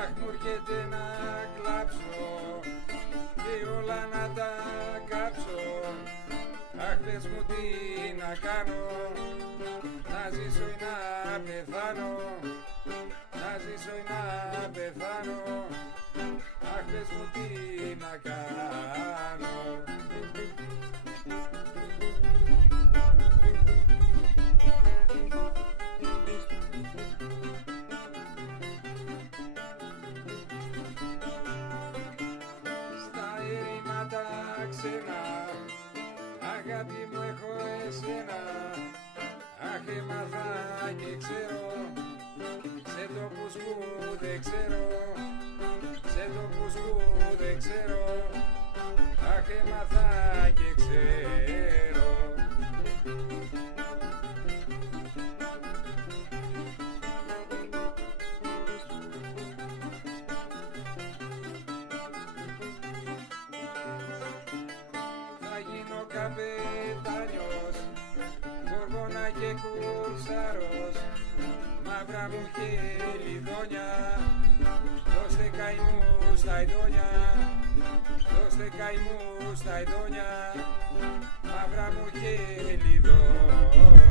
Αχ, μου έρχεται να κλάψω και όλα να τα κάψω. Αχ, πες μου τι να κάνω, να ζήσω ή να πεθάνω, να ζήσω ή να πεθάνω. Αχ, πες μου τι να κάνω. Στα ερήματα ξένα, αγάπη μου έχω εσένα. Αχ, έμαθα και ξέρω, σε τόπους που δεν ξέρω, σε τόπους που δεν ξέρω. Αχ, έμαθα και ξέρω. Θα γίνω καπετάνιος, γοργόνα και κουρσάρος, μαύρα μου χελιδόνια, δώστε καημού στα ειδόνια, δώστε καημού στα ειδόνια, μαύρα μου χελιδόνια.